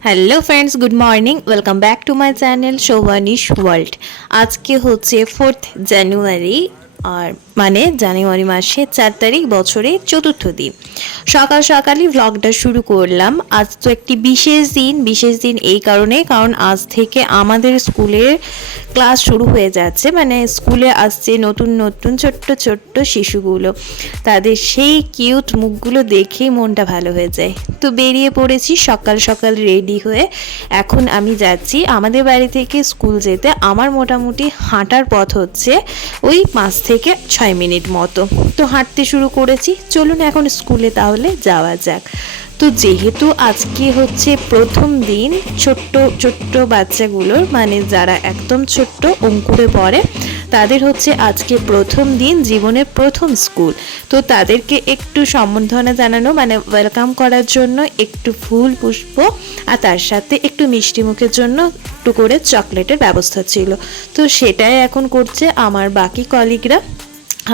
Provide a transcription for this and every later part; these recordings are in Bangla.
Hello friends good morning welcome back to my channel Shovanish world আজকে হচ্ছে ফোর্থ জানুয়ারি আর মানে জানুয়ারি মাসের চার তারিখ বছরের চতুর্থ দিন। সকাল সকালই ভ্লগটা শুরু করলাম। আজ তো একটি বিশেষ দিন বিশেষ দিন এই কারণে, কারণ আজ থেকে আমাদের স্কুলের ক্লাস শুরু হয়ে যাচ্ছে। মানে স্কুলে আসছে নতুন নতুন, ছোট্ট ছোট্ট শিশুগুলো। তাদের সেই কিউট মুখগুলো দেখেই মনটা ভালো হয়ে যায়। তো বেরিয়ে পড়েছি, সকাল সকাল রেডি হয়ে এখন আমি যাচ্ছি। আমাদের বাড়ি থেকে স্কুল যেতে আমার মোটামুটি হাঁটার পথ হচ্ছে ওই পাঁচ থেকে ছয় মিনিট মতো। তো হাঁটতে শুরু করেছি। চলুন এখন স্কুলে তাহলে যাওয়া যাক। তো যেহেতু আজকে হচ্ছে প্রথম দিন, ছোট্ট ছোট্ট বাচ্চাগুলোর মানে যারা একদম ছোট্ট অঙ্কুরে পড়ে তাদের হচ্ছে আজকে প্রথম দিন, জীবনের প্রথম স্কুল। তো তাদেরকে একটু সম্বর্ধনা জানানো মানে ওয়েলকাম করার জন্য একটু ফুল পুষ্প আর তার সাথে একটু মিষ্টি মুখের জন্য একটু করে চকলেটের ব্যবস্থা ছিল। তো সেটাই এখন করছে আমার বাকি কলিগরা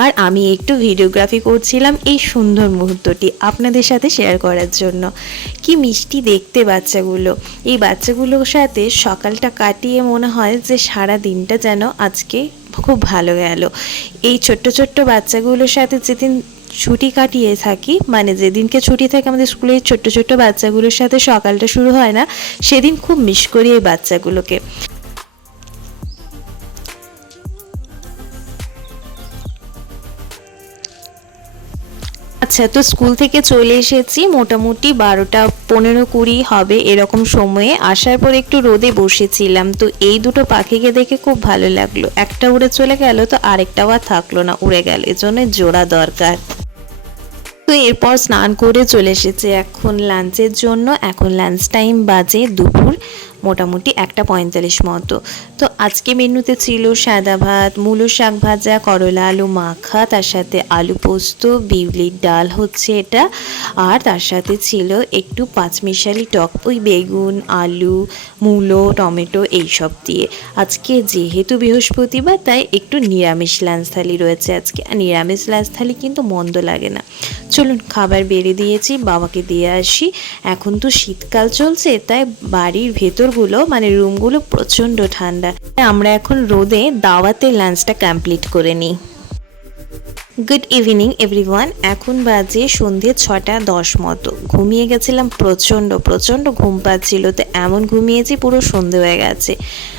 আর আমি একটু ভিডিওগ্রাফি করছিলাম এই সুন্দর মুহূর্তটি আপনাদের সাথে শেয়ার করার জন্য। কি মিষ্টি দেখতে বাচ্চাগুলো। এই বাচ্চাগুলোর সাথে সকালটা কাটিয়ে মনে হয় যে সারা দিনটা যেন আজকে খুব ভালো গেল। এই ছোট্ট ছোট্ট বাচ্চাগুলোর সাথে যেদিন ছুটি কাটিয়ে থাকি মানে যেদিনকে ছুটি থাকে আমাদের স্কুলের ছোট্ট ছোট্ট বাচ্চাগুলোর সাথে সকালটা শুরু হয় না, সেদিন খুব মিস করি এই বাচ্চাগুলোকে। আচ্ছা তো স্কুল থেকে চলে এসেছি মোটামুটি বারোটা পনেরো কুড়ি হবে এরকম সময়ে। আসার পর একটু রোদে বসেছিলাম। তো এই দুটো পাখিকে দেখে খুব ভালো লাগল। একটা উড়ে চলে গেল, তো আরেকটাও আর থাকল না, উড়ে গেল। এজন্য জোড়া দরকার। তো এরপর স্নান করে চলে এসেছে এখন লাঞ্চের জন্য। এখন লাঞ্চ টাইম বাজে দুপুর, মোটামুটি একটা পঁয়তাল্লিশ মতো। তো আজকে মেনুতে ছিল সাদা ভাত, মূলো শাক ভাজা, করলা আলু মাখা, তার সাথে আলু পোস্ত, বিউলির ডাল হচ্ছে এটা, আর তার সাথে ছিল একটু পাঁচমিশালি টক ওই বেগুন, আলু, মূলো, টমেটো এইসব দিয়ে। আজকে যেহেতু বৃহস্পতিবার, তাই একটু নিরামিষ লাঞ্চ থালি রয়েছে আজকে। আর নিরামিষ লাঞ্চ থালি কিন্তু মন্দ লাগে না। চলুন, খাবার বেড়ে দিয়েছি, বাবাকে দিয়ে আসি। এখন তো শীতকাল চলছে, তাই বাড়ির ভেতরগুলো মানে রুমগুলো প্রচণ্ড ঠান্ডা। আমরা এখন রোদে দাওয়াতে লাঞ্চটা কমপ্লিট করে নিই। গুড ইভিনিং এভরিওয়ান এখন বাজে সন্ধে ছটা দশ মতো। ঘুমিয়ে গেছিলাম প্রচণ্ড প্রচণ্ড ঘুম পাচ্ছিল, তো এমন ঘুমিয়েছি পুরো সন্ধে হয়ে গেছে।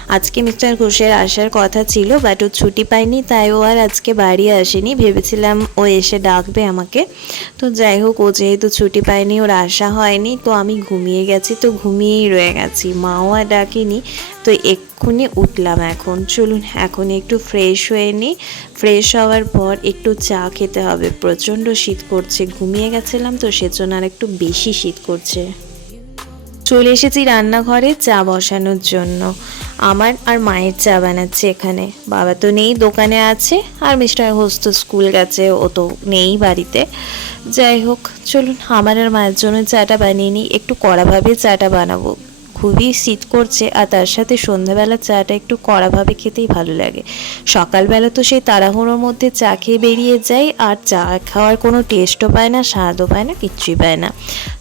আজকে মিস্টার ঘোষের আসার কথা ছিল বাট ও ছুটি পায়নি, তাই ও আর আজকে বাড়ি আসেনি। ভেবেছিলাম ও এসে ডাকবে আমাকে। তো যাই হোক, ও যেহেতু ছুটি পায়নি, ওর আসা হয়নি, তো আমি ঘুমিয়ে গেছি, তো ঘুমিয়েই রয়ে গেছি। মাও আর ডাকেনি, তো এক্ষুনি উঠলাম এখন। চলুন, এখন একটু ফ্রেশ হয়ে নিই ফ্রেশ হওয়ার পর একটু চা খেতে হবে। প্রচণ্ড শীত করছে ঘুমিয়ে গেছিলাম তো, সেজন্য আর একটু বেশি শীত করছে। চলে এসেছি রান্নাঘরে চা বসানোর জন্য। আমার আর মায়ের চা বানাচ্ছে এখানে। বাবা তো নেই, দোকানে আছে, আর মিস্টার হোস তো স্কুল গেছে, ও তো নেই বাড়িতে। যাই হোক, চলুন, আমার আর মায়ের জন্য চাটা বানিয়ে নিই, একটু কড়াভাবে চাটা বানাবো। খুবই শীত করছে আর তার সাথে সন্ধ্যাবেলা চাটা একটু কড়াভাবে খেতেই ভালো লাগে। সকালবেলা তো সেই তাড়াহুড়োর মধ্যে চা খেয়ে বেরিয়ে যাই আর চা খাওয়ার কোনো টেস্টও পায় না, স্বাদও পায় না, কিচ্ছুই পায় না।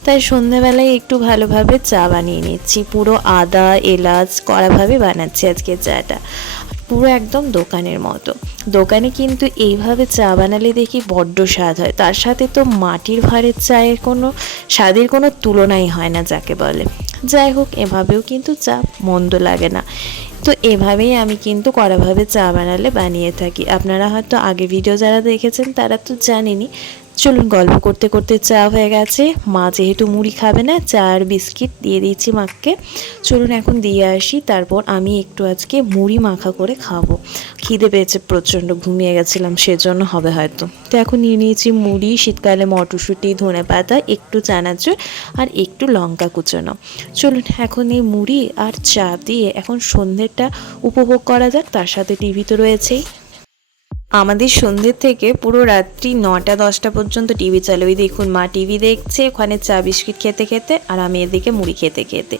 তাই সন্ধ্যাবেলায় একটু ভালোভাবে চা বানিয়ে নিচ্ছি। পুরো আদা, এলাচ কড়াভাবে বানাচ্ছি আজকে চাটা। পুরো একদম দোকানের মতো। দোকানে কিন্তু এইভাবে চা বানালে দেখি বড্ড স্বাদ হয়। তার সাথে তো মাটির ভাঁড়ের চায়ের কোনো স্বাদের কোনো তুলনাই হয় না যাকে বলে। যাই হোক, এভাবেও কিন্তু চা মন্দ লাগে না। তো এভাবেই আমি কিন্তু কড়াভাবে চা বানালে বানিয়ে থাকি। আপনারা হয়তো আগে ভিডিও যারা দেখেছেন, তারা তো জানেনই চলুন গল্প করতে করতে চা হয়ে গেছে। মা যেহেতু মুড়ি খাবে না, চা আর বিস্কিট দিয়ে দিয়েছি মাকে। চলুন এখন দিয়ে আসি, তারপর আমি একটু আজকে মুড়ি মাখা করে খাব। খিদে পেয়েছে, প্রচণ্ড ঘুমিয়ে গেছিলাম, সেজন্য হবে হয়তো। তো এখন নিয়ে নিয়েছি মুড়ি, শীতকালে মটরশুঁটি, ধনে পাতা, একটু চানাচুর আর একটু লঙ্কা কুচানো। চলুন এখন এই মুড়ি আর চা দিয়ে এখন সন্ধ্যেটা উপভোগ করা যাক, তার সাথে টিভি তো রয়েছেই। আমাদের সন্ধ্যের থেকে পুরো রাত্রি নটা, দশটা পর্যন্ত টিভি চালু। ওই দেখুন, মা টিভি দেখছে, ওখানে চা বিস্কিট খেতে খেতে, আর আমি এদিকে মুড়ি খেতে খেতে।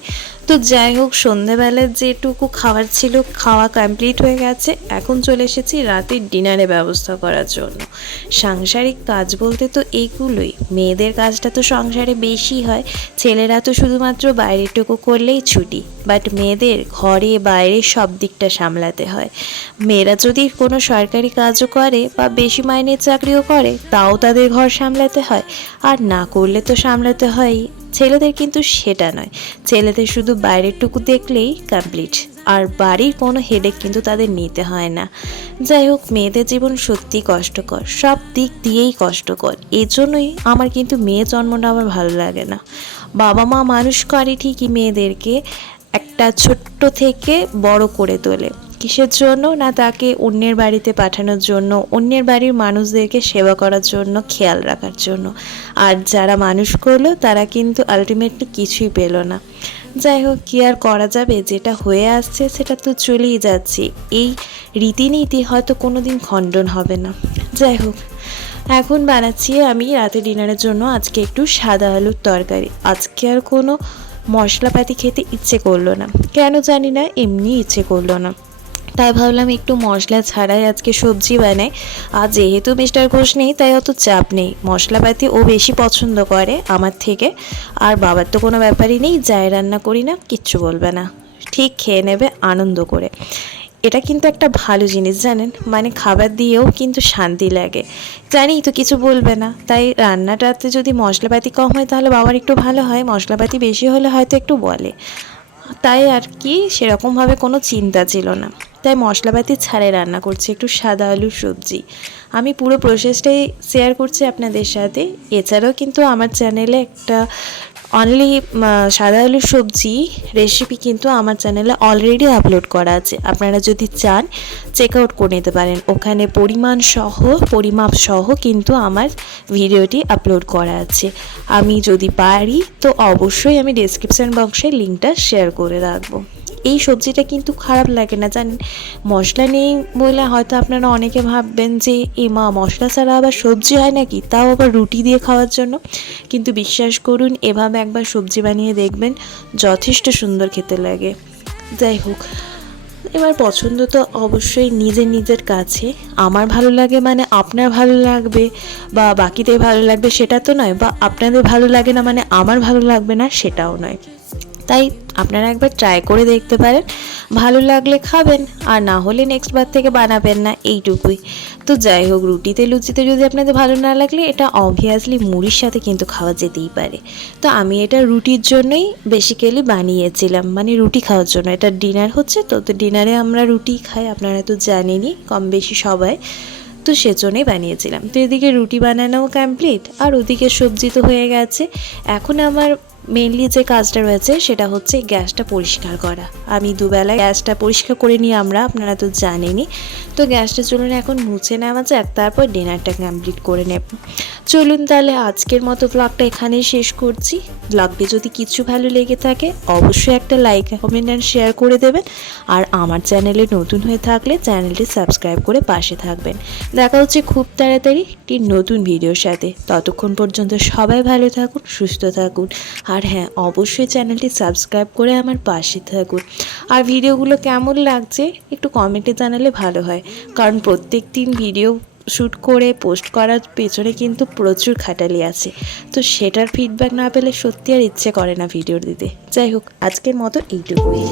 তো যাই হোক সন্ধেবেলার যেটুকু খাবার ছিল খাওয়া কমপ্লিট হয়ে গেছে। এখন চলে এসেছি রাতের ডিনারে ব্যবস্থা করার জন্য। সাংসারিক কাজ বলতে তো এইগুলোই মেয়েদের কাজটা তো সংসারে বেশি হয়। ছেলেরা তো শুধুমাত্র বাইরেটুকু করলেই ছুটি। বাট মেয়েদের ঘরে, বাইরে সব দিকটা সামলাতে হয়। মেয়েরা যদি কোনো সরকারি কাজও করে বা বেশি মাইনের চাকরিও করে, তাও তাদের ঘর সামলাতে হয়। আর না করলে তো সামলাতে হয়ই। ছেলেদের কিন্তু সেটা নয়। ছেলেদের শুধু বাইরের টুকু দেখলেই কমপ্লিট আর বাড়ির কোনো হেডেক কিন্তু তাদের নিতে হয় না। যাই হোক, মেয়েদের জীবন সত্যি কষ্টকর। সব দিক দিয়েই কষ্টকর। এই জন্যই আমার কিন্তু মেয়ে জন্মটা আমার ভালো লাগে না। বাবা মা মানুষ করে ঠিকই মেয়েদেরকে একটা ছোট্ট থেকে বড় করে তোলে। কিসের জন্য? না তাকে অন্যের বাড়িতে পাঠানোর জন্য, অন্যের বাড়ির মানুষদেরকে সেবা করার জন্য, খেয়াল রাখার জন্য। আর যারা মানুষ করল, তারা কিন্তু আলটিমেটলি কিছুই পেল না। যাই হোক, কী আর করা যাবে? যেটা হয়ে আসছে, সেটা তো চলেই যাচ্ছে। এই রীতিনীতি হয়তো কোনো দিন খণ্ডন হবে না। যাই হোক, এখন বানাচ্ছি আমি রাতে ডিনারের জন্য আজকে একটু সাদা আলুর তরকারি। আজকে আর কোনো মশলাপাতি খেতে ইচ্ছে করল না। কেন জানি না, এমনি ইচ্ছে করল না। তাই ভাবলাম একটু মশলা ছাড়াই আজকে সবজি বানাই। আর যেহেতু মিস্টার ঘোষ নেই, তাই অত চাপ নেই। মশলাপাতি ও বেশি পছন্দ করে আমার থেকে। আর বাবার তো কোনো ব্যাপারই নেই, যাই রান্না করি না, কিচ্ছু বলবে না। ঠিক খেয়ে নেবে আনন্দ করে। এটা কিন্তু একটা ভালো জিনিস, জানেন? মানে খাবার দিয়েও কিন্তু শান্তি লাগে। জানি তো কিছু বলবে না। তাই রান্নাটাতে যদি মশলাপাতি কম হয়, তাহলে বাবার একটু ভালো হয়। মশলাপাতি বেশি হলে হয়তো একটু বলে। তাই আর কি, সেরকমভাবে কোনো চিন্তা ছিল না। তাই মশলাপাতি ছাড়াই রান্না করছি, একটু সাদা আলুর সবজি। আমি পুরো প্রসেসটাই শেয়ার করছি আপনাদের সাথে। এছাড়াও কিন্তু আমার চ্যানেলে একটা অনলি সাদা আলুর সবজি রেসিপি কিন্তু আমার চ্যানেলে অলরেডি আপলোড করা আছে। আপনারা যদি চান চেক আউট করে নিতে পারেন। ওখানে পরিমাণ সহ, পরিমাপ সহ কিন্তু আমার ভিডিওটি আপলোড করা আছে। আমি যদি পারি, তো অবশ্যই আমি ডেসক্রিপশন বক্সে লিঙ্কটা শেয়ার করে রাখব। এই সবজিটা কিন্তু খারাপ লাগে না। জানেন, মশলা নেই বলে হয়তো আপনারা অনেকে ভাববেন যে, এ মা, মশলা ছাড়া আবার সবজি হয় নাকি? তাও আবার রুটি দিয়ে খাওয়ার জন্য। কিন্তু বিশ্বাস করুন, এভাবে একবার সবজি বানিয়ে দেখবেন, যথেষ্ট সুন্দর খেতে লাগে। যাই হোক, এবার পছন্দ তো অবশ্যই নিজের নিজের কাছে। আমার ভালো লাগে মানে আপনার ভালো লাগবে বা বাকিদের ভালো লাগবে সেটা তো নয়, বা আপনাদের ভালো লাগে না মানে আমার ভালো লাগবে না সেটাও নয়। তাই আপনারা একবার ট্রাই করে দেখতে পারেন। ভালো লাগলে খাবেন, আর না হলে নেক্সট বার থেকে বানাবেন না, এইটুকুই। তো যাই হোক, রুটিতে লুচিতে যদি আপনাদের ভালো না লাগলে, এটা অবভিয়াসলি মুড়ির সাথে কিন্তু খাওয়া যেতেই পারে। তো আমি এটা রুটির জন্যই বেসিক্যালি বানিয়েছিলাম মানে রুটি খাওয়ার জন্য। এটা ডিনার হচ্ছে, তো তো ডিনারে আমরা রুটি খাই, আপনারা তো জানেনই কম বেশি সবাই। তো সেজন্যই বানিয়েছিলাম। তো এদিকে রুটি বানানোও কমপ্লিট আর ওদিকে সবজি তো হয়ে গেছে। এখন আমার মেনলি যে কাজটা রয়েছে, সেটা হচ্ছে গ্যাসটা পরিষ্কার করা। আমি দুবেলায় গ্যাসটা পরিষ্কার করে নিই আমরা, আপনারা তো জানেনই। তো গ্যাসটা চলুন এখন মুছে নেওয়া যাক, তারপর ডিনারটা কমপ্লিট করে নেব। চলুন তাহলে আজকের মতো ব্লগটা এখানেই শেষ করছি। ব্লগটি যদি কিছু ভালো লেগে থাকে, অবশ্যই একটা লাইক কমেন্ট অ্যান্ড শেয়ার করে দেবেন। আর আমার চ্যানেলে নতুন হয়ে থাকলে চ্যানেলটি সাবস্ক্রাইব করে পাশে থাকবেন। দেখা হচ্ছে খুব তাড়াতাড়ি একটি নতুন ভিডিওর সাথে। ততক্ষণ পর্যন্ত সবাই ভালো থাকুন, সুস্থ থাকুন। আর হ্যাঁ অবশ্যই চ্যানেলটি সাবস্ক্রাইব করে আমার পাশে থাকুন। আর ভিডিওগুলো কেমন লাগছে একটু কমেন্টে জানালে ভালো হয়। কারণ প্রত্যেক দিন ভিডিও শ্যুট করে পোস্ট করার পেছনে কিন্তু প্রচুর খাটালি আছে। তো সেটার ফিডব্যাক না পেলে সত্যি আর ইচ্ছে করে না ভিডিও দিতে। যাই হোক, আজকের মতো এইটুকুই।